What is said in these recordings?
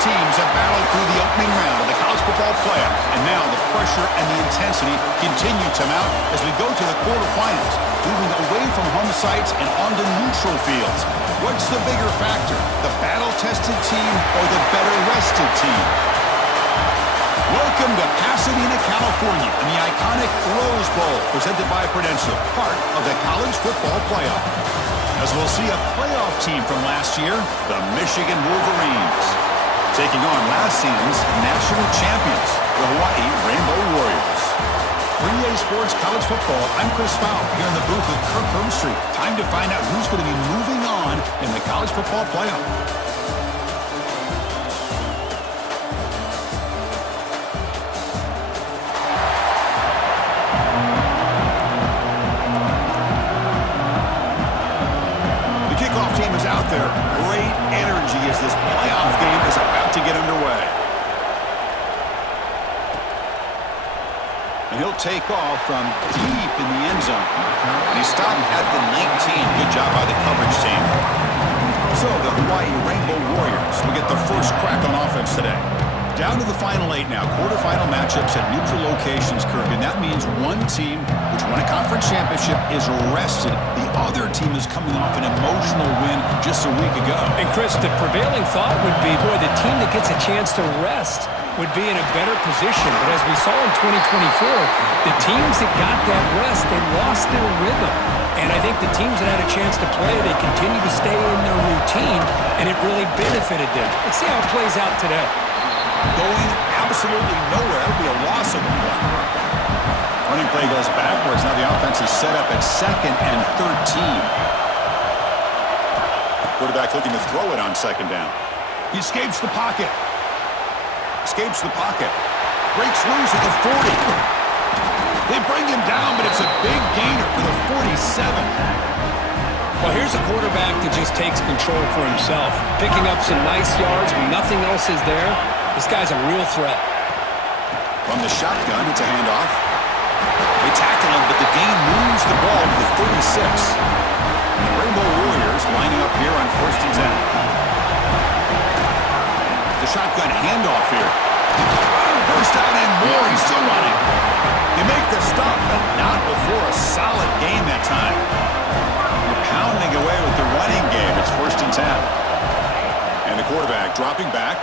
teams have battled through the opening round of the college football playoff, and now the pressure and the intensity continue to mount as we go to the quarterfinals, moving away from home sites and onto neutral fields. What's the bigger factor, the battle-tested team or the better-rested team? Welcome to Pasadena, California, and the iconic Rose Bowl, presented by Prudential, part of the college football playoff. As we'll see a playoff team from last year, the Michigan Wolverines, taking on last season's national champions, the Hawaii Rainbow Warriors. 3A Sports College Football, I'm Chris Fowle, here in the booth with Kirk Herbstreit. Time to find out who's going to be moving on in the college football playoff. Out there, great energy as this playoff game is about to get underway. And he'll take off from deep in the end zone. And he's stopped at the 19. Good job by the coverage team. So the Hawaii Rainbow Warriors will get the first crack on offense today. Down to the final 8 now. Quarterfinal matchups at neutral locations, Kirk. And that means one team, which won a conference championship, is rested. The other team is coming off an emotional win just a week ago. And Chris, the prevailing thought would be, boy, the team that gets a chance to rest would be in a better position. But as we saw in 2024, the teams that got that rest, they lost their rhythm. And I think the teams that had a chance to play, they continue to stay in their routine, and it really benefited them. Let's see how it plays out today. Going absolutely nowhere. It'll be a loss of 1. Running play goes backwards. Now the offense is set up at 2nd and 13. Quarterback looking to throw it on 2nd down. He escapes the pocket. Escapes the pocket. Breaks loose at the 40. They bring him down, but it's a big gainer for the 47. Well, here's a quarterback that just takes control for himself. Picking up some nice yards when nothing else is there. This guy's a real threat. From the shotgun, it's a handoff. They tackle him, but the game moves the ball to the 36. And the Rainbow Warriors lining up here on 1st and 10. The shotgun handoff here. First down and more. He's still running. They make the stop, but not before a solid game that time. You're pounding away with the running game. It's 1st and 10. And the quarterback dropping back.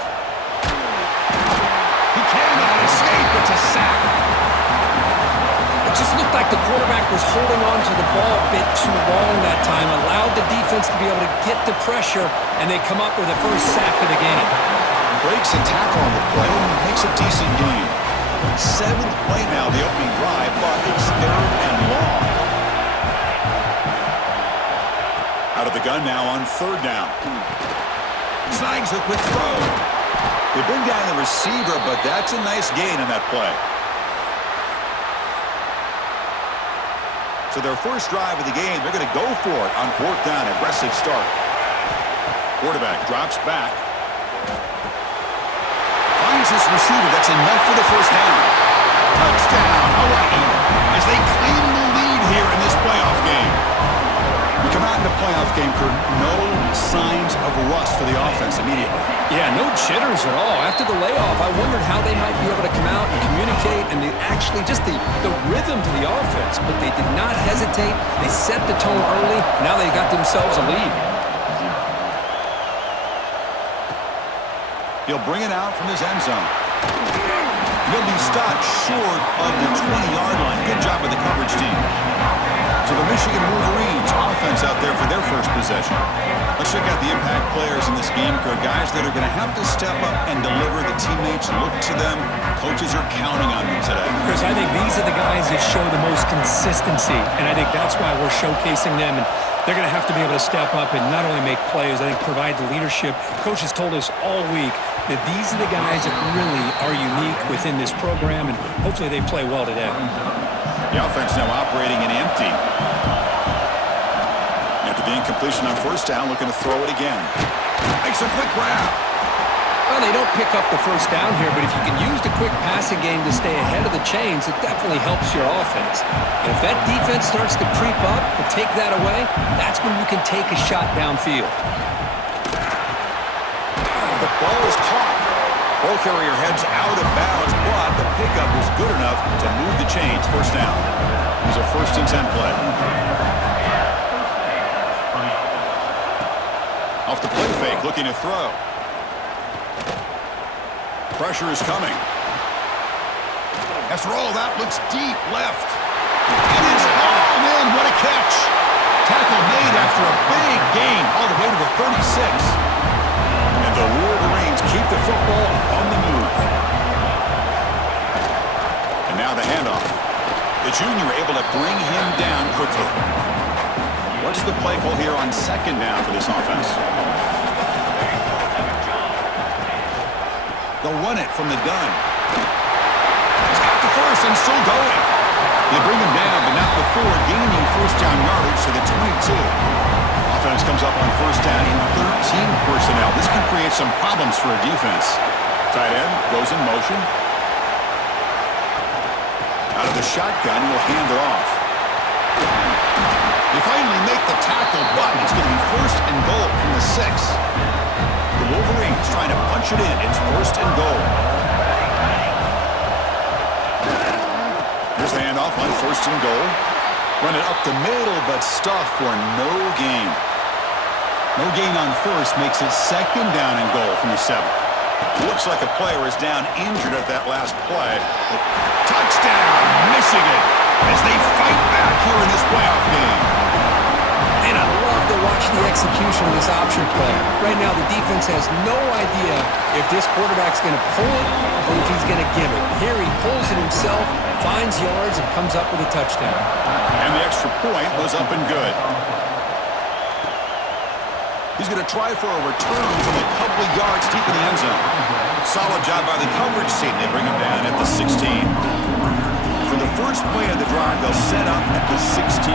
He cannot escape. It's a sack. It just looked like the quarterback was holding on to the ball a bit too long that time, allowed the defense to be able to get the pressure, and they come up with the first sack of the game. Breaks a tackle on the play and makes a decent gain. 7th play now, the opening drive, but it's 3rd and long. Out of the gun now on 3rd down. Snags a quick throw. They bring down the receiver, but that's a nice gain on that play. So their first drive of the game, they're going to go for it on 4th down. Aggressive start. Quarterback drops back. Finds this receiver. That's enough for the first down. Touchdown, Hawaii, as they claim the lead here in this playoff game. We come out in the playoff game for no signs of rust for the offense immediately. Yeah, no jitters at all. After the layoff, I wondered how they might be able to come out and communicate and actually just the rhythm to the offense. But they did not hesitate. They set the tone early. Now they got themselves a lead. He'll bring it out from his end zone. He'll be stopped short of the 20-yard line. Good job by the coverage team. So the Michigan Wolverines offense out there for their first possession. Let's check out the impact players in this game, Kirk. Guys that are going to have to step up and deliver. The teammates look to them. Coaches are counting on them today. Chris, I think these are the guys that show the most consistency, and I think that's why we're showcasing them. And they're going to have to be able to step up and not only make plays, I think provide the leadership. Coaches told us all week that these are the guys that really are unique within this program, and hopefully they play well today. The offense now operating in empty. After the incompletion on 1st down, looking to throw it again. Makes a quick grab. Well, they don't pick up the first down here, but if you can use the quick passing game to stay ahead of the chains, it definitely helps your offense. And if that defense starts to creep up and take that away, that's when you can take a shot downfield. The ball is caught. Ball carrier heads out of bounds, but the pickup is good enough to move the chains. First down. It was a 1st and 10 play. Off the play fake, looking to throw. Pressure is coming. After all that, looks deep left. It is hauled in. What a catch. Tackle made after a big gain all the way to the 36. And the Wolverines keep the football on the move. And now the handoff. The junior able to bring him down quickly. What's the play call here on 2nd down for this offense? They'll run it from the gun. He's got the first and still going. They bring him down, but not before gaining 1st down yardage to the 22. Offense comes up on 1st down in 13 personnel. This can create some problems for a defense. Tight end goes in motion. Out of the shotgun, he'll hand it off. They finally make the tackle, but it's going to be 1st and goal from the 6. The Wolverines trying to punch it in. It's 1st and goal. Here's the handoff on 1st and goal. Run it up the middle, but stuffed for no gain. No gain on 1st makes it 2nd down and goal from the 7. Looks like a player is down injured at that last play. Touchdown, Michigan, as they fight back here in this playoff game. And I love to watch the execution of this option play. Right now, the defense has no idea if this quarterback's going to pull it or if he's going to give it. Here he pulls it himself, finds yards, and comes up with a touchdown. And the extra point was up and good. He's going to try for a return from a couple of yards deep in the end zone. Solid job by the coverage team. They bring him down at the 16. For the first play of the drive, they'll set up at the 16.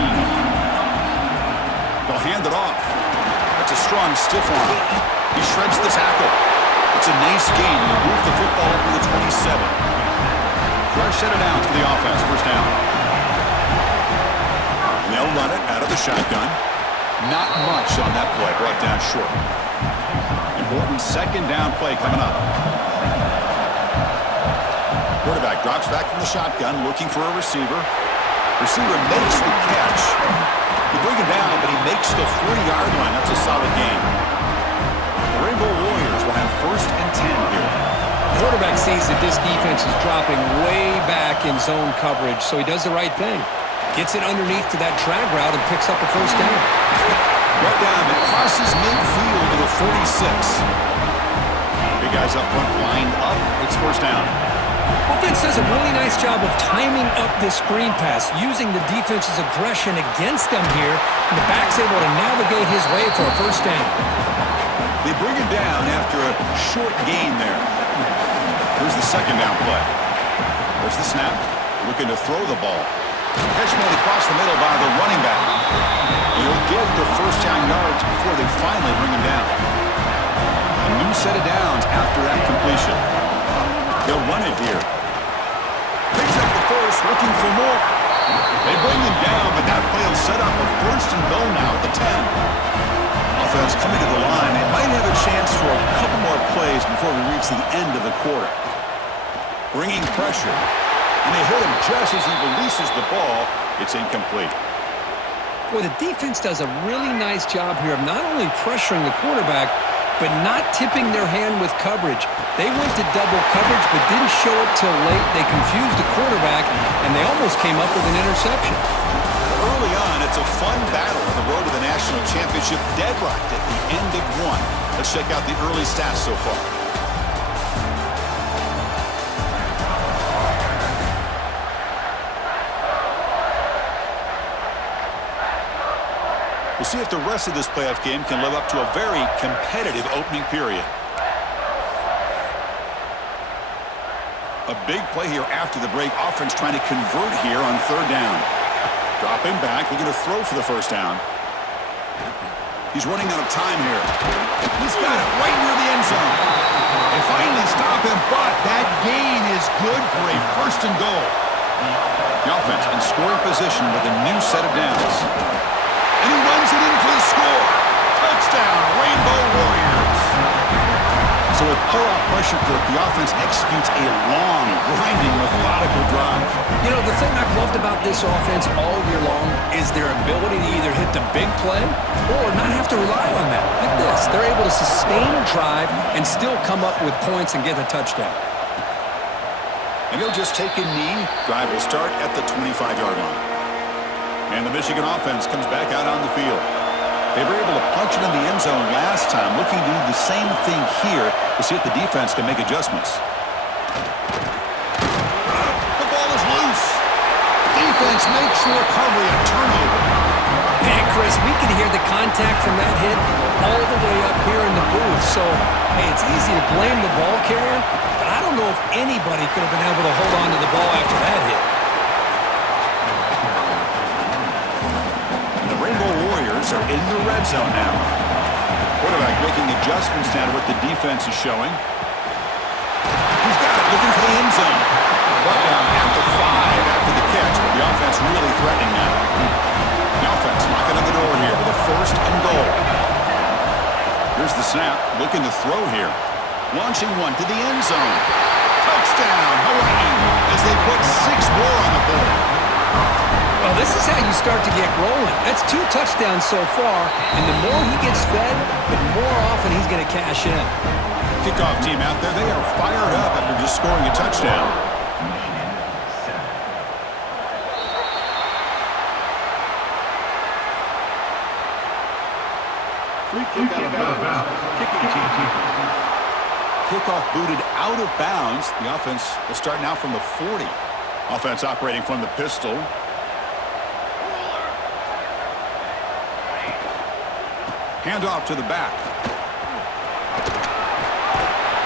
They'll hand it off. That's a strong stiff arm. He shreds the tackle. It's a nice gain. He moved the football up to the 27. Fresh set of downs for the offense. 1st down. And they'll run it out of the shotgun. Not much on that play. Brought down short. Important 2nd down play coming up. Quarterback drops back from the shotgun, looking for a receiver. Receiver makes the catch. You bring him down, but he makes the 40-yard line. That's a solid gain. The Rainbow Warriors will have 1st and 10 here. Quarterback sees that this defense is dropping way back in zone coverage, so he does the right thing. Gets it underneath to that drag route and picks up a 1st down. Right down, it crosses midfield to the 46. Big guys up front lined up. It's 1st down. Offense does a really nice job of timing up this screen pass, using the defense's aggression against them here, and the back's able to navigate his way for a 1st down. They bring him down after a short gain there. Here's the 2nd down play. There's the snap. Looking to throw the ball. Catch made across the middle by the running back. He'll get the 1st down yards before they finally bring him down. A new set of downs after that completion. They'll run it here. Picks up the 1st, looking for more. They bring him down, but that play will set up a 1st and goal now at the 10. Offense coming to the line. They might have a chance for a couple more plays before we reach the end of the quarter. Bringing pressure. And they hit him just as he releases the ball. It's incomplete. Well, the defense does a really nice job here of not only pressuring the quarterback, but not tipping their hand with coverage. They went to double coverage, but didn't show it till late. They confused the quarterback, and they almost came up with an interception. Early on, it's a fun battle on the road to the national championship, deadlocked at the end of one. Let's check out the early stats so far. We'll see if the rest of this playoff game can live up to a very competitive opening period. A big play here after the break. Offense trying to convert here on 3rd down. Dropping back, looking to throw for the 1st down. He's running out of time here. He's got it right near the end zone. They finally stop him, but that gain is good for a 1st and goal. The offense in scoring position with a new set of downs. And he runs it in for the score. Touchdown, Rainbow Warriors. So So with pull-out pressure clip, the offense executes a long, grinding, methodical drive. You know, the thing I've loved about this offense all year long is their ability to either hit the big play or not have to rely on that. Like this, they're able to sustain a drive and still come up with points and get a touchdown. And he'll just take a knee. Drive will start at the 25-yard line. And the Michigan offense comes back out on the field. They were able to punch it in the end zone last time, looking to do the same thing here to see if the defense can make adjustments. The ball is loose. Defense makes the recovery a turnover. And Chris, we can hear the contact from that hit all the way up here in the booth. So, hey, it's easy to blame the ball carrier, but I don't know if anybody could have been able to hold on to the ball after that hit. Are in the red zone now. Quarterback making adjustments now to what the defense is showing. He's got it, looking for the end zone. Brought down at the 5 after the catch. The offense really threatening now. The offense knocking on the door here with a 1st and goal. Here's the snap, looking to throw here. Launching one to the end zone. Touchdown, Hawaii, as they put 6 more on the board. Well, this is how you start to get rolling. That's 2 touchdowns so far, and the more he gets fed, the more often he's going to cash in. Kickoff team out there, they are fired up after just scoring a touchdown. Kickoff booted out of bounds. The offense will start now from the 40. Offense operating from the pistol. Handoff to the back.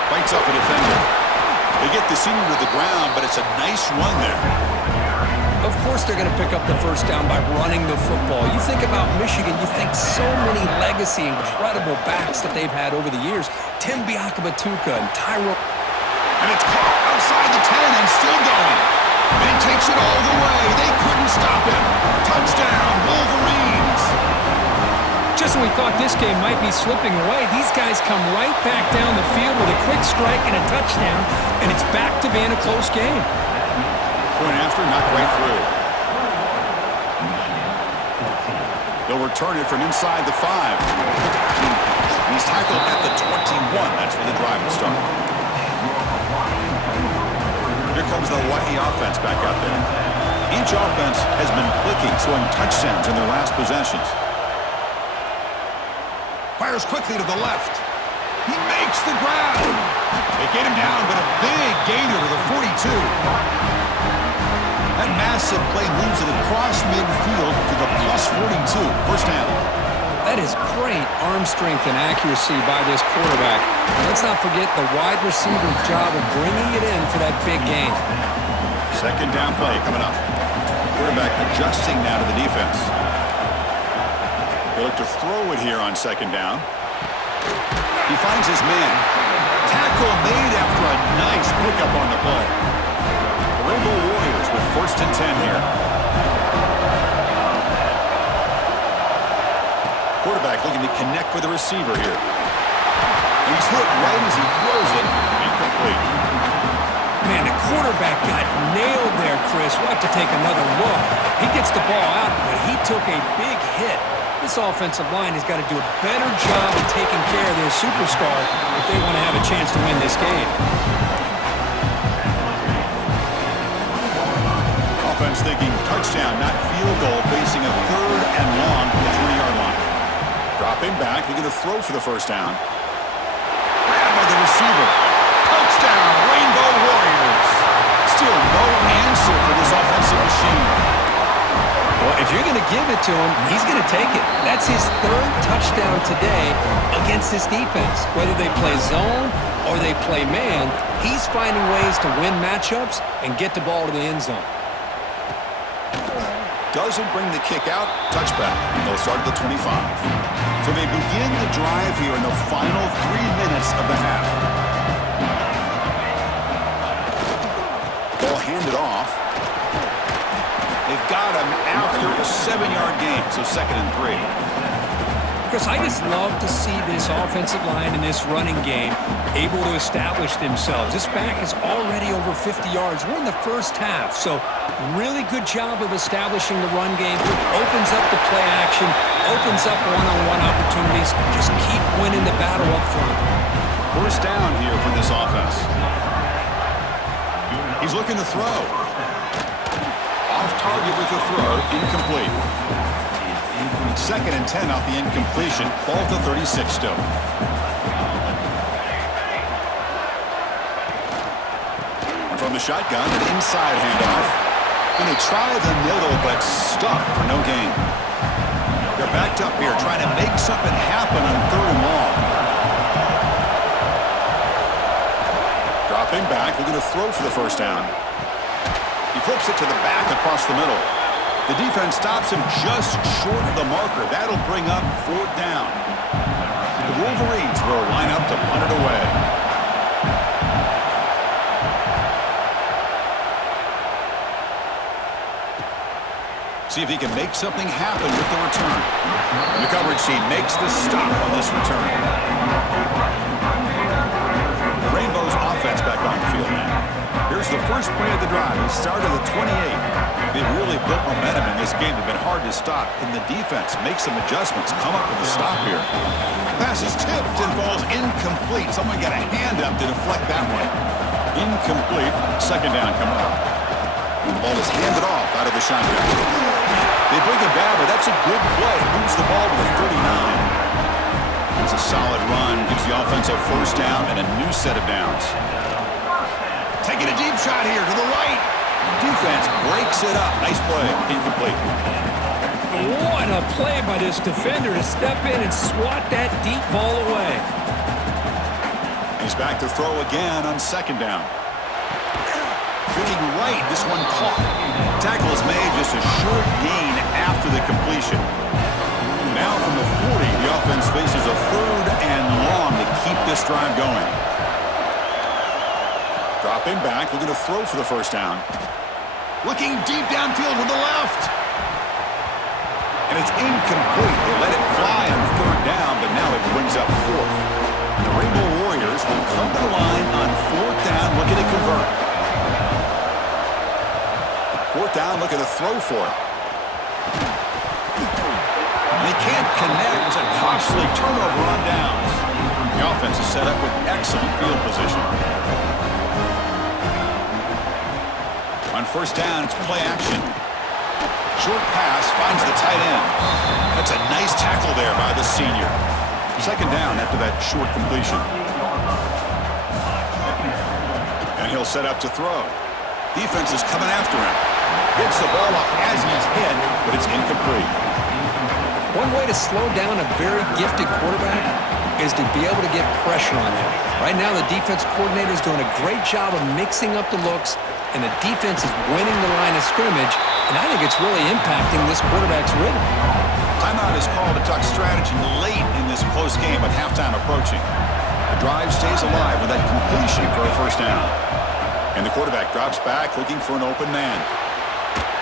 Fights off a defender. They get the senior to the ground, but it's a nice run there. Of course they're going to pick up the first down by running the football. You think about Michigan, you think so many legacy, incredible backs that they've had over the years. Tim Biakabatuka and Tyrone. And it's caught outside the 10 and still going. And he takes it all the way. They couldn't stop him. Touchdown, Wolverines. Just when we thought this game might be slipping away, these guys come right back down the field with a quick strike and a touchdown, and it's back to being a close game. Point after, knocked right through. They'll return it from inside the 5. He's tackled at the 21. That's where the drive will start. Here comes the Hawaii offense back out there. Each offense has been clicking, scoring touchdowns in their last possessions. Fires quickly to the left. He makes the grab. They get him down, but a big gainer to the 42. That massive play moves it across midfield to the plus 42. First down. That is great arm strength and accuracy by this quarterback. Let's not forget the wide receiver's job of bringing it in for that big gain. Second down play coming up. Quarterback adjusting now to the defense. They look to throw it here on second down. He finds his man. Tackle made after a nice pickup on the play. The Rainbow Warriors with 1st and 10 here. Quarterback looking to connect with the receiver here. He's hit right as he throws it. Incomplete. Man, the quarterback got nailed there, Chris. We'll have to take another look. He gets the ball out, but he took a big hit. This offensive line has got to do a better job of taking care of their superstar if they want to have a chance to win this game. Offense thinking touchdown, not field goal, facing a 3rd and long at the 20-yard line. Dropping back, looking to throw for the first down. Grabbed by the receiver. Touchdown, Rainbow Warriors. Still no answer for this offensive machine. Well, if you're going to give it to him, he's going to take it. That's his 3rd touchdown today against this defense. Whether they play zone or they play man, he's finding ways to win matchups and get the ball to the end zone. Doesn't bring the kick out. Touchback. They'll start at the 25. So they begin the drive here in the final 3 minutes of the half. Ball handed off. They've got him after a 7-yard gain, so 2nd and 3. Because I just love to see this offensive line and this running game able to establish themselves. This back is already over 50 yards. We're in the first half, so really good job of establishing the run game. Opens up the play action, opens up one-on-one opportunities. Just keep winning the battle up front. First down here for this offense. He's looking to throw. Off target with the throw, incomplete. 2nd and 10 off the incompletion. Ball at the 36 still. And from the shotgun, an inside handoff. And they try the middle, but stuffed for no gain. They're backed up here, trying to make something happen on 3rd and long. Dropping back, looking to throw for the first down. He flips it to the back across the middle. The defense stops him just short of the marker. That'll bring up 4th down. The Wolverines will line up to punt it away. See if he can make something happen with the return. The coverage team makes the stop on this return. The Rainbows offense back on the field now. Here's the first play of the drive. He started at 28. They've really built momentum in this game. They've been hard to stop. Can the defense make some adjustments, come up with a stop here? Pass is tipped and falls incomplete. Someone got a hand up to deflect that one. Incomplete. 2nd down coming up. The ball is handed off out of the shotgun. They bring it back, but that's a good play. Moves the ball to the 39. It's a solid run. Gives the offense a first down and a new set of downs. Taking a deep shot here to the right. Defense breaks it up. Nice play. Incomplete. What a play by this defender to step in and swat that deep ball away. He's back to throw again on 2nd down. Looking right. This one caught. Tackle is made, just a short gain after the completion. Now from the 40, the offense faces a 3rd and long to keep this drive going. Dropping back, looking to throw for the first down. Looking deep downfield to the left. And it's incomplete. They let it fly on 3rd down, but now it brings up 4th. The Rainbow Warriors will come to the line on 4th down, looking to convert. 4th down, looking to throw for it. They can't connect. A costly turnover on downs. The offense is set up with excellent field position. On 1st down, it's play action. Short pass finds the tight end. That's a nice tackle there by the senior. 2nd down after that short completion. And he'll set up to throw. Defense is coming after him. Gets the ball off as he's hit, but it's incomplete. One way to slow down a very gifted quarterback is to be able to get pressure on him. Right now, the defense coordinator is doing a great job of mixing up the looks, and the defense is winning the line of scrimmage, and I think it's really impacting this quarterback's rhythm. Timeout is called to talk strategy late in this close game with halftime approaching. The drive stays alive with that completion for a first down. And the quarterback drops back looking for an open man.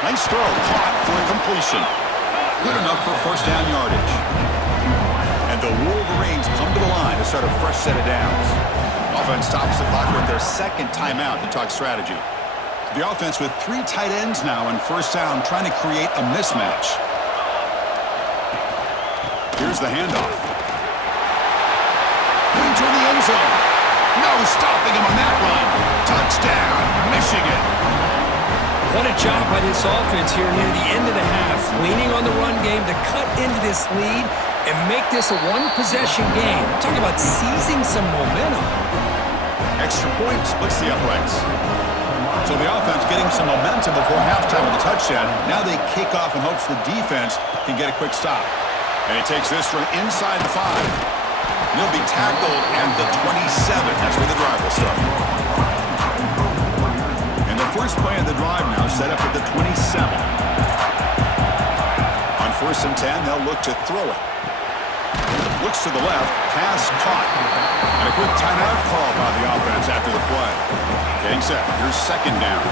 Nice throw, caught for a completion. Good enough for first down yardage. And the Wolverines come to the line to start a fresh set of downs. Offense stops the clock with their 2nd timeout to talk strategy. The offense with 3 tight ends now on first down, trying to create a mismatch. Here's the handoff. Into the end zone. No stopping him on that run. Touchdown, Michigan. What a job by this offense here near the end of the half, leaning on the run game to cut into this lead and make this a one-possession game. Talk about seizing some momentum. Extra point splits the uprights. So the offense getting some momentum before halftime with a touchdown. Now they kick off in hopes the defense can get a quick stop. And he takes this from inside the 5. And he'll be tackled at the 27. That's where the drive will start. And the first play of the drive now set up at the 27. On 1st and 10, they'll look to throw it. Looks to the left, pass caught. And a quick timeout call by the offense after the play. Getting set, here's 2nd down.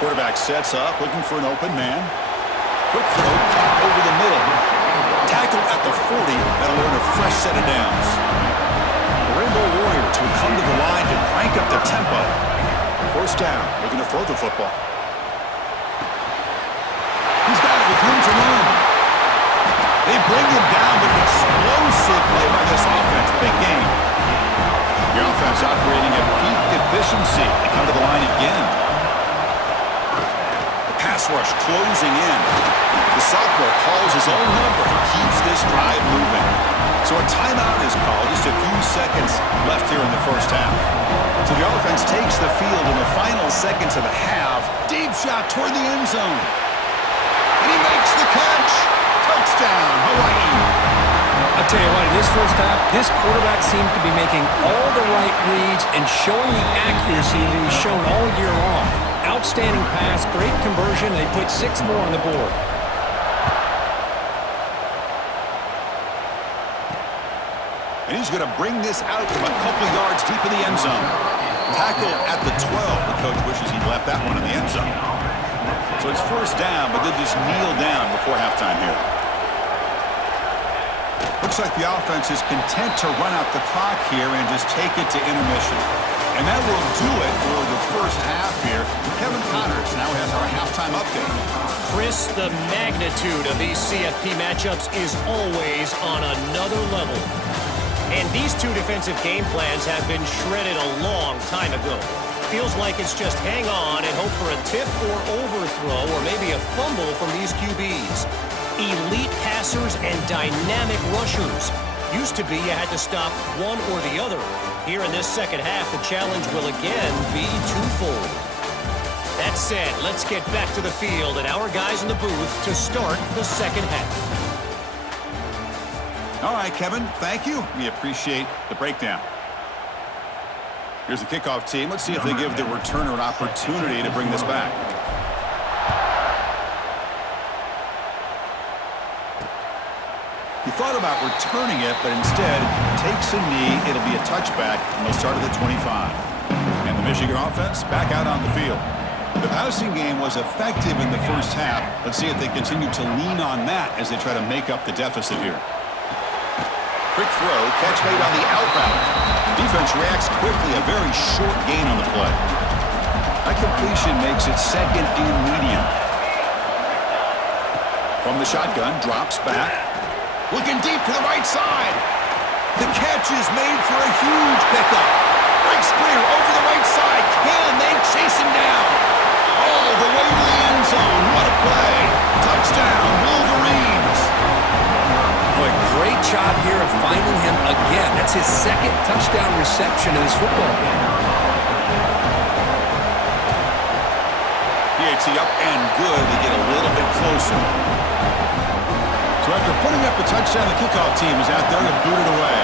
Quarterback sets up, looking for an open man. Quick throw caught over the middle. Tackle at the 40. That'll earn a fresh set of downs. The Rainbow Warriors will come to the line to crank up the tempo. First down, looking to throw the football. He's got it with room to run. They bring him down, but an explosive play by this offense. Big game. The offense operating at peak efficiency. They come to the line again. The pass rush closing in. The sophomore calls his own number and keeps this drive moving. So a timeout is called. Just a few seconds left here in the first half. So the offense takes the field in the final seconds of the half. Deep shot toward the end zone. And he makes the catch. Touchdown, Hawaii. I'll tell you what, in this first half, this quarterback seems to be making all the right reads and showing the accuracy that he's shown all year long. Outstanding pass, great conversion. They put 6 more on the board. And he's going to bring this out from a couple yards deep in the end zone. Tackle at the 12. The coach wishes he'd left that one in the end zone. So it's first down, but they'll just kneel down before halftime here. Looks like the offense is content to run out the clock here and just take it to intermission. And that will do it for the first half here. Kevin Connors now has our halftime update. Chris, the magnitude of these CFP matchups is always on another level. And these two defensive game plans have been shredded a long time ago. Feels like it's just hang on and hope for a tip or overthrow or maybe a fumble from these QBs. Elite passers and dynamic rushers. Used to be you had to stop one or the other. Here in this second half, the challenge will again be twofold. That said, let's get back to the field and our guys in the booth to start the second half. All right, Kevin, thank you. We appreciate the breakdown. Here's the kickoff team. Let's see if they give the returner an opportunity to bring this back. He thought about returning it, but instead takes a knee. It'll be a touchback, and they'll start at the 25. And the Michigan offense back out on the field. The passing game was effective in the first half. Let's see if they continue to lean on that as they try to make up the deficit here. Quick throw, catch made on the out route. Defense reacts quickly, a very short gain on the play. That completion makes it second and medium. From the shotgun, drops back. Looking deep to the right side. The catch is made for a huge pickup. Breaks clear over the right side. Can they chase him down? All the way to the end zone. What a play. Touchdown, Wolverines. Boy, great job here of finding him again. That's his second touchdown reception in this football game. PAT up and good to get a little bit closer. So after putting up a touchdown, the kickoff team is out there to boot it away.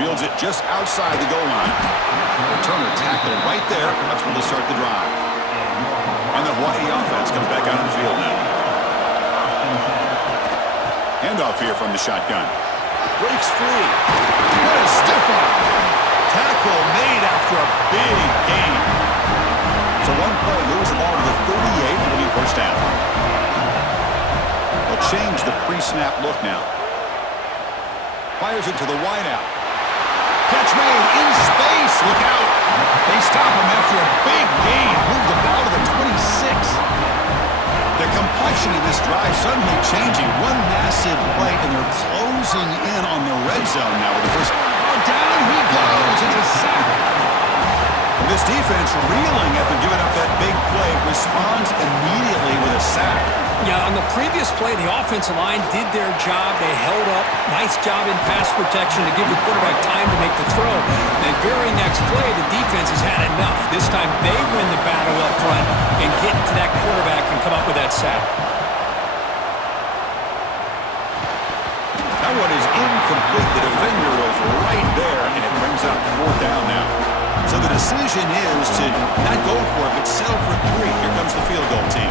Fields it just outside the goal line. Returner tackle right there. That's when they'll start the drive. And the Hawaii offense comes back out on the field now. Handoff here from the shotgun. Breaks free. What a stiff arm. Tackle made after a big gain. So one play moves the ball to the 38. It'll be first down. They'll change the pre-snap look now. Fires it to the wideout. Catch made in space. Look out. They stop him after a big gain. Move the ball to the 26. The complexion of this drive suddenly changing. One massive play, and they're closing in on the red zone now with the first. Oh, down he goes. It's a sack. This defense reeling after giving up that big play responds immediately with a sack. Yeah, on the previous play, the offensive line did their job. They held up. Nice job in pass protection to give the quarterback time to make the throw. The very next play, the defense has had enough. This time they win the battle up front and get to that quarterback and come up with that sack. That one is incomplete. The defender was right there, and it brings up fourth down now. So the decision is to not go for it, but settle for 3. Here comes the field goal team.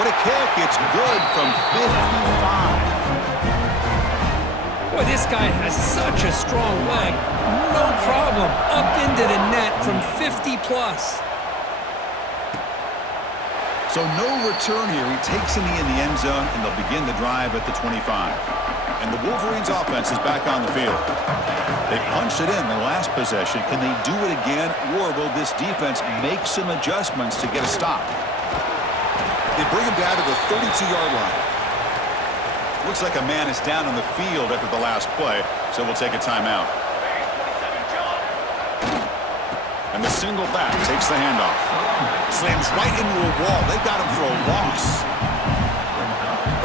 What a kick. It's good from 55. Boy, this guy has such a strong leg. No problem. Up and into the net from 50+. So no return here. He takes in the end zone, and they'll begin the drive at the 25. And the Wolverines' offense is back on the field. They punched it in the last possession. Can they do it again, or will this defense make some adjustments to get a stop? They bring him down to the 32-yard line. Looks like a man is down on the field after the last play, so we'll take a timeout. And the single back takes the handoff. Slams right into a wall. They got him for a loss.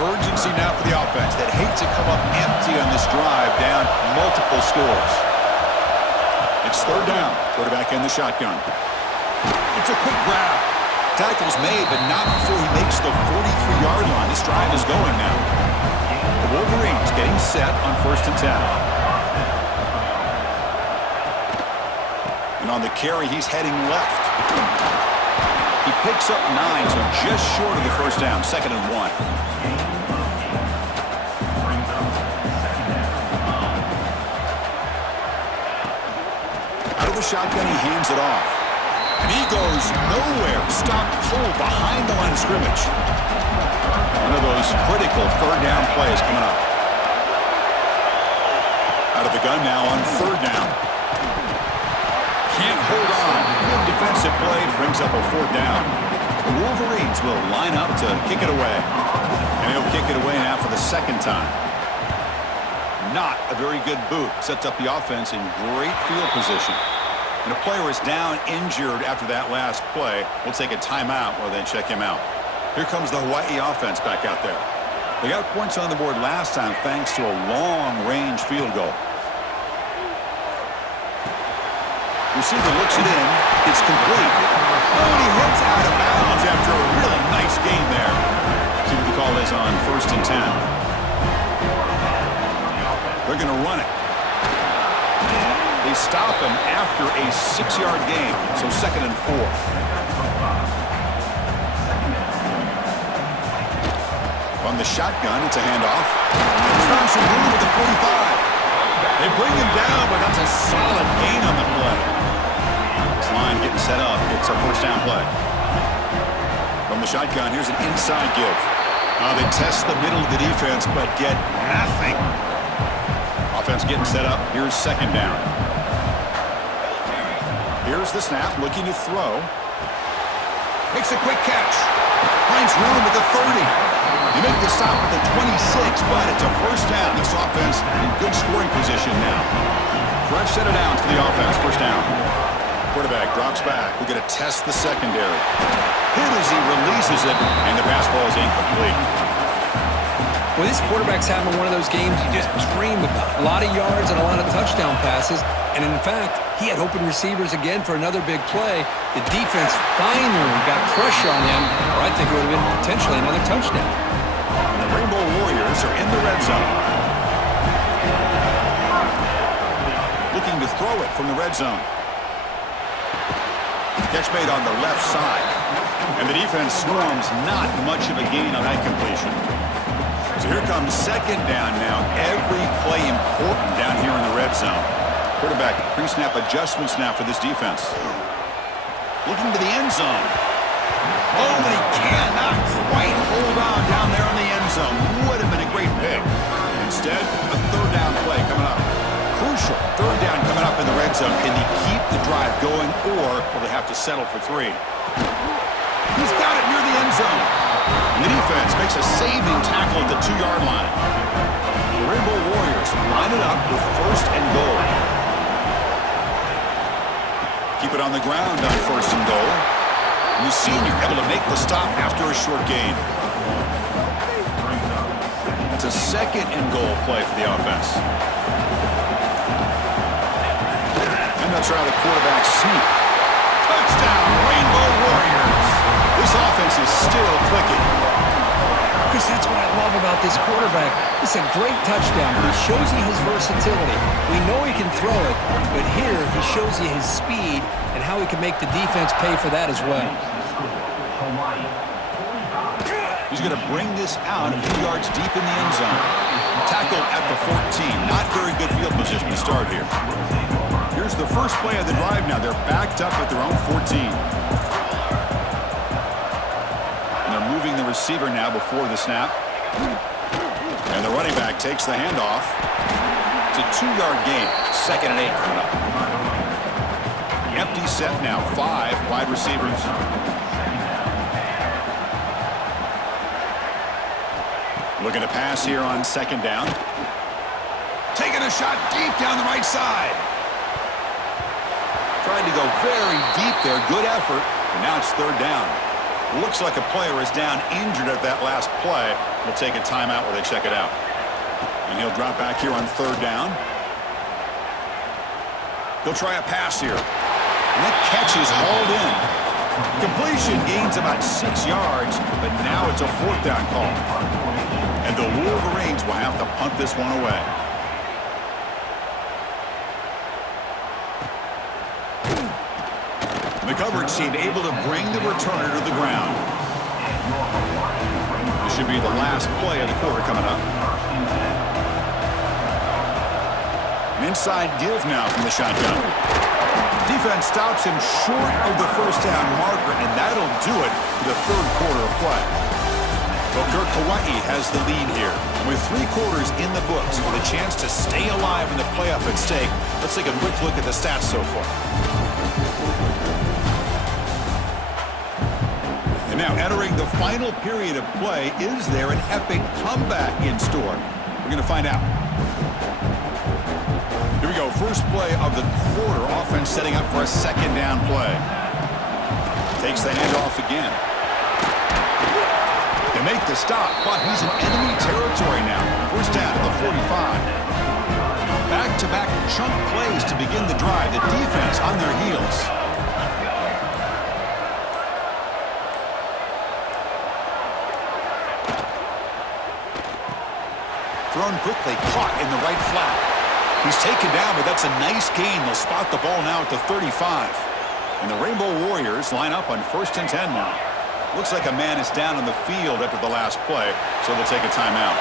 Urgency now for the offense that hate to come up empty on this drive, down multiple scores. It's third down. Quarterback in the shotgun. It's a quick grab. Tackle's made, but not before he makes the 43-yard line. This drive is going now. The Wolverines getting set on 1st and 10. And on the carry, he's heading left. He picks up 9, so just short of the first down, 2nd and 1. Out of the shotgun, he hands it off. And he goes nowhere. Stop cold behind the line of scrimmage. One of those critical third down plays coming up. Out of the gun now on 3rd down. Can't hold on. Good defensive play brings up a 4th down. The Wolverines will line up to kick it away. And he'll kick it away now for the 2nd time. Not a very good boot. Sets up the offense in great field position. And a player is down injured after that last play. We'll take a timeout or then check him out. Here comes the Hawaii offense back out there. They got points on the board last time thanks to a long-range field goal. Receiver looks it in. It's complete. Oh, and he hits out of bounds after a really nice game there. See what the call is on 1st and 10. They're going to run it. They stop him after a 6-yard gain, so 2nd and 4. On the shotgun, it's a handoff. He's found some room at the 45. They bring him down, but that's a solid gain on the play. This line getting set up. It's a 1st down play. From the shotgun, here's an inside give. They test the middle of the defense, but get nothing. Offense getting set up. Here's 2nd down. Here's the snap, looking to throw. Makes a quick catch. Finds room at the 30. They make the stop at the 26, but it's a 1st down. This offense in good scoring position now. Fresh set of downs for the offense, 1st down. Quarterback drops back. We're going to test the secondary. Hit as he releases it, and the pass ball is incomplete. Well, this quarterback's having one of those games you just dream about. A lot of yards and a lot of touchdown passes. And in fact, he had open receivers again for another big play. The defense finally got pressure on him, or I think it would have been potentially another touchdown. And the Rainbow Warriors are in the red zone. Looking to throw it from the red zone. Catch made on the left side. And the defense swarms, not much of a gain on that completion. So here comes 2nd down now. Every play important down here in the red zone. Quarterback pre-snap adjustments now for this defense. Looking to the end zone. Oh, but he cannot quite hold on down there in the end zone. Would have been a great pick. Instead, a 3rd down play coming up. Crucial 3rd down coming up in the red zone. Can he keep the drive going, or will they have to settle for 3? He's got it near the end zone. And the defense makes a saving tackle at the 2-yard line. The Rainbow Warriors line it up with 1st and goal. Keep it on the ground on 1st and goal. And the senior able to make the stop after a short gain. It's a 2nd and goal play for the offense. And that's how the quarterback sneak. Touchdown, Rainbow Warriors. This offense is still clicking. Chris, that's what I love about this quarterback. It's a great touchdown, but he shows you his versatility. We know he can throw it, but here he shows you his speed and how he can make the defense pay for that as well. He's going to bring this out a few yards deep in the end zone. Tackled at the 14. Not very good field position to start here. Here's the first play of the drive now. They're backed up at their own 14. And they're moving the receiver now before the snap. And the running back takes the handoff. It's a 2-yard gain. 2nd and 8 coming up. Empty set now. 5 wide receivers. Looking to pass here on 2nd down. Taking a shot deep down the right side. Trying to go very deep there. Good effort. And now it's 3rd down. Looks like a player is down injured at that last play. We'll take a timeout where they check it out. And he'll drop back here on 3rd down. He'll try a pass here. And that catch is hauled in. Completion gains about 6 yards, but now it's a 4th down call. And the Wolverines will have to punt this one away. The coverage team able to bring the returner to the ground. This should be the last play of the quarter coming up. An inside give now from the shotgun. Defense stops him short of the 1st down marker, and that'll do it for the 3rd quarter of play. Well, Kirk, Hawaii has the lead here. And with 3 quarters in the books with a chance to stay alive in the playoff at stake, let's take a quick look at the stats so far. And now entering the final period of play, is there an epic comeback in store? We're going to find out. Here we go, first play of the quarter. Offense setting up for a 2nd down play. Takes the handoff again. They make the stop, but he's in enemy territory now. 1st down at the 45. Back-to-back chunk plays to begin the drive. The defense on their heels. Thrown quickly, caught in the right flat. He's taken down, but that's a nice gain. They'll spot the ball now at the 35. And the Rainbow Warriors line up on 1st and 10 now. Looks like a man is down on the field after the last play, so they'll take a timeout.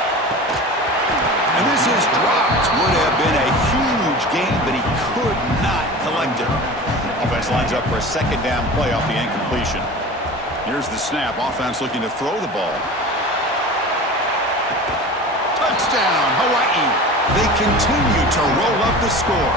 And this is dropped. Would have been a huge gain, but he could not collect it. Offense lines up for a 2nd down play off the incompletion. Here's the snap. Offense looking to throw the ball. Touchdown, Hawaii. They continue to roll up the score.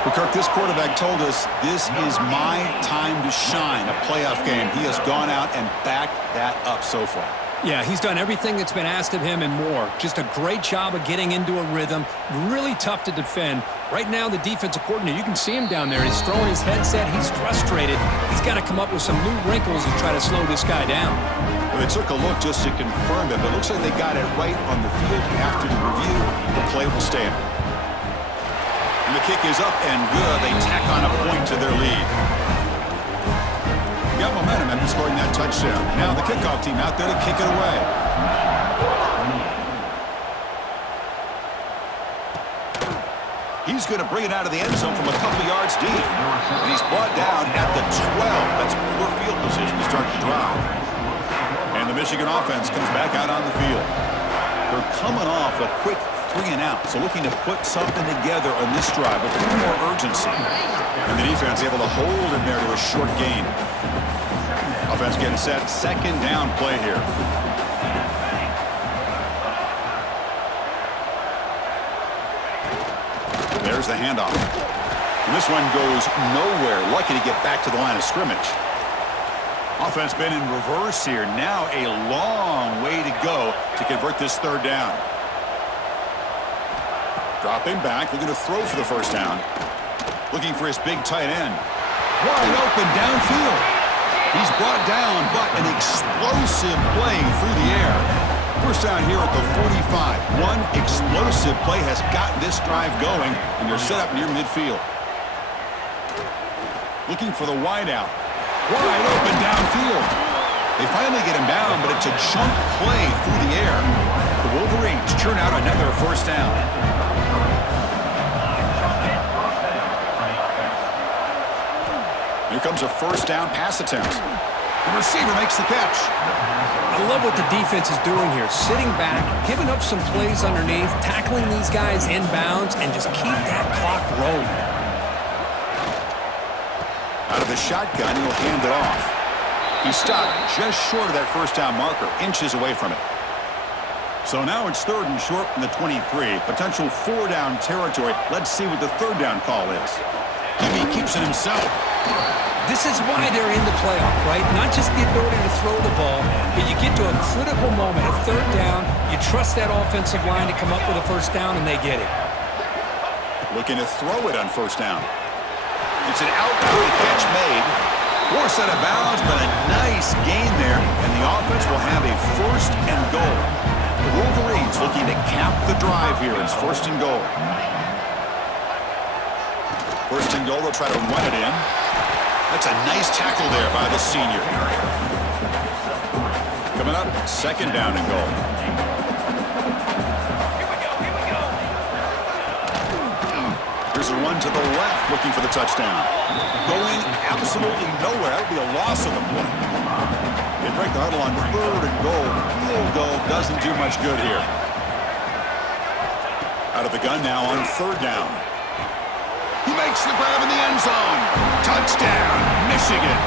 Well, Kirk, this quarterback told us this is my time to shine, a playoff game. He has gone out and backed that up so far. Yeah, he's done everything that's been asked of him and more. Just a great job of getting into a rhythm. Really tough to defend. Right now, the defensive coordinator, you can see him down there. He's throwing his headset. He's frustrated. He's got to come up with some new wrinkles to try to slow this guy down. Well, they took a look just to confirm it, but it looks like they got it right on the field. After the review, the play will stand. And the kick is up and good. They tack on a point to their lead. Got momentum after scoring that touchdown. Now the kickoff team out there to kick it away. He's going to bring it out of the end zone from a couple yards deep. And he's brought down at the 12. That's poor field position to start the drive. And the Michigan offense comes back out on the field. They're coming off a quick 3 and out, so looking to put something together on this drive with a little more urgency. And the defense able to hold him there to a short gain. Offense getting set, 2nd down play here. There's the handoff. And this one goes nowhere. Lucky to get back to the line of scrimmage. Offense been in reverse here. Now a long way to go to convert this 3rd down. Dropping back, looking to throw for the 1st down. Looking for his big tight end. Wide open downfield. He's brought down, but an explosive play through the air. 1st down here at the 45. One explosive play has gotten this drive going, and they're set up near midfield. Looking for the wideout. Wide open downfield. They finally get him down, but it's a chunk play through the air. The Wolverines churn out another 1st down. Here comes a 1st down pass attempt. The receiver makes the catch. I love what the defense is doing here. Sitting back, giving up some plays underneath, tackling these guys inbounds, and just keep that clock rolling. Out of the shotgun, he'll hand it off. He stopped just short of that first down marker, inches away from it. So now it's 3rd and short from the 23. Potential 4-down territory. Let's see what the 3rd down call is. He keeps it himself. This is why they're in the playoff, right? Not just the ability to throw the ball, but you get to a critical moment, a 3rd down. You trust that offensive line to come up with a 1st down, and they get it. Looking to throw it on 1st down. It's an outbound catch made. Forced out of bounds, but a nice gain there, and the offense will have a 1st and goal. The Wolverines looking to cap the drive here. It's 1st and goal. 1st and goal, they'll try to run it in. That's a nice tackle there by the senior. Coming up, 2nd down and goal. Here's a run to the left, looking for the touchdown. Going absolutely nowhere. That would be a loss of the play. They break the huddle on 3rd and goal. Field goal doesn't do much good here. Out of the gun now on 3rd down. He makes the grab in the end zone. Touchdown, Michigan.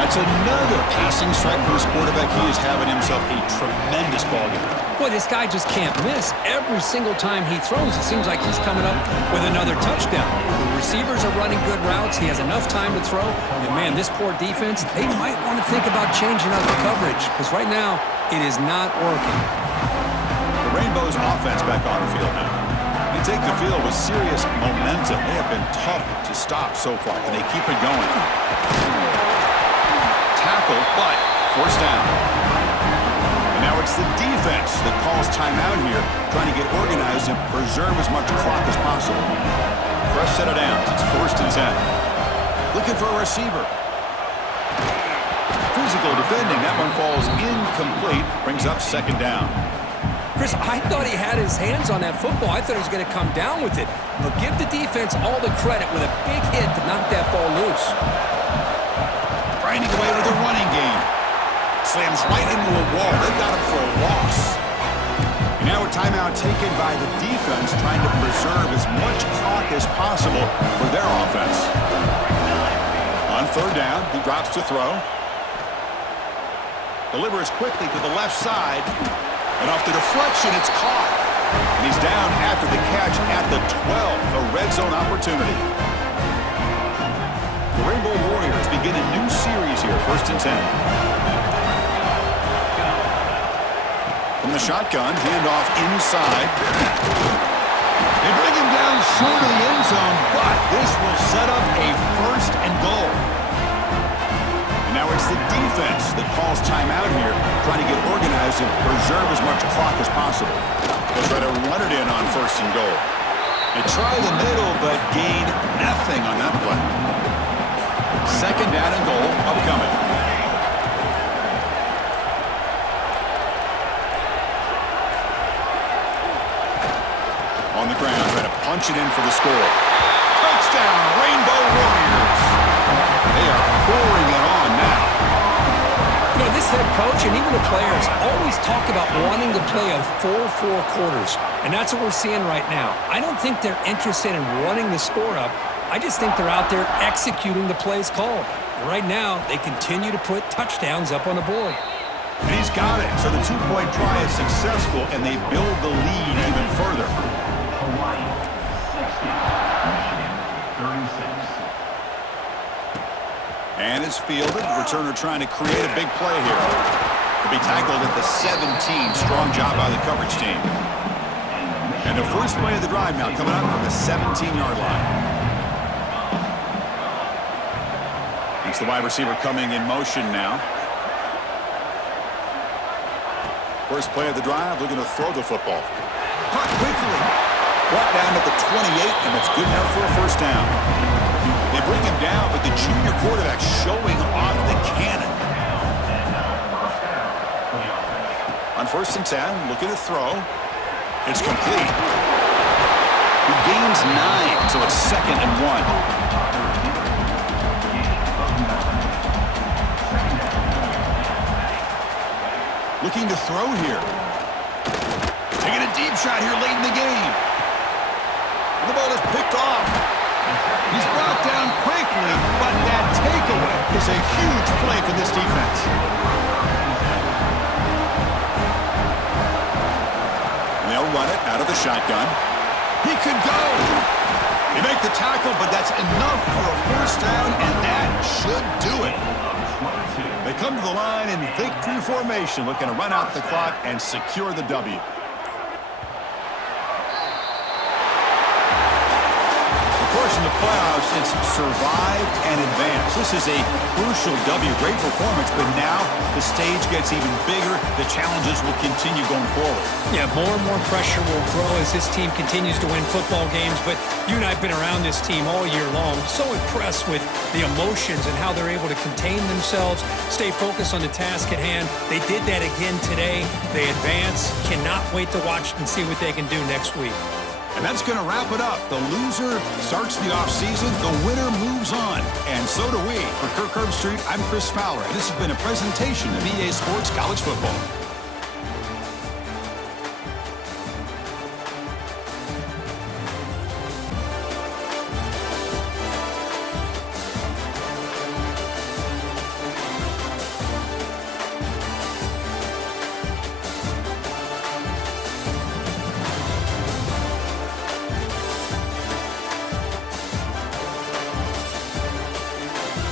That's another passing strike for his quarterback. He is having himself a tremendous ball game. Boy, this guy just can't miss. Every single time he throws, it seems like he's coming up with another touchdown. The receivers are running good routes. He has enough time to throw. And, man, this poor defense, they might want to think about changing up the coverage because right now it is not working. The Rainbows offense back on the field now. They take the field with serious momentum. They have been tough to stop so far, and they keep it going. Tackle, but 1st down. And now it's the defense that calls timeout here, trying to get organized and preserve as much clock as possible. Fresh set of downs. It's 1st and 10. Looking for a receiver. Physical defending. That one falls incomplete. Brings up 2nd down. Chris, I thought he had his hands on that football. I thought he was going to come down with it. But give the defense all the credit with a big hit to knock that ball loose. Grinding away with a running game. Slams right into a wall. They've got him for a loss. And now a timeout taken by the defense, trying to preserve as much clock as possible for their offense. On 3rd down, he drops to throw. Delivers quickly to the left side. And off the deflection, it's caught. And he's down after the catch at the 12, a red zone opportunity. The Rainbow Warriors begin a new series here, 1st and 10. From the shotgun, handoff inside. They bring him down short of the end zone, but this will set up a 1st and goal. And now it's the defense that calls timeout here, trying to get organized and preserve as much clock as possible. They'll try to run it in on 1st and goal. They try the middle, but gain nothing on that play. 2nd down and goal, upcoming. On the ground, trying to punch it in for the score. Touchdown, Rainbow Warriors. They are pouring it on now. You know, this head coach and even the players always talk about wanting to play a full 4 quarters, and that's what we're seeing right now. I don't think they're interested in running the score up. I just think they're out there executing the plays called. And right now, they continue to put touchdowns up on the board. And he's got it. So the 2-point try is successful, and they build the lead even further. Hawaii, 60. Michigan, 36. And it's fielded. Returner trying to create a big play here. He'll be tackled at the 17. Strong job by the coverage team. And the first play of the drive now coming up from the 17-yard line. It's the wide receiver coming in motion now. First play of the drive, looking to throw the football. Caught quickly. Brought down at the 28, and it's good enough for a 1st down. They bring him down, but the junior quarterback showing off the cannon. On 1st and 10, looking to throw. It's complete. He gains 9, so it's 2nd and 1. Looking to throw here. Taking a deep shot here late in the game. The ball is picked off. He's brought down quickly, but was a huge play for this defense. They'll run it out of the shotgun. He could go. They make the tackle, but that's enough for a first down, and that should do it. They come to the line in victory formation, looking to run out the clock and secure the W. Of course, in the playoffs, it's survive and advance. This is a crucial W. Great performance, but now the stage gets even bigger. The challenges will continue going forward. Yeah, more and more pressure will grow as this team continues to win football games, but you and I have been around this team all year long. So impressed with the emotions and how they're able to contain themselves, stay focused on the task at hand. They did that again today. They advance. Cannot wait to watch and see what they can do next week. And that's going to wrap it up. The loser starts the offseason. The winner moves on. And so do we. For Kirk Herbstreit, I'm Chris Fowler. And this has been a presentation of EA Sports College Football.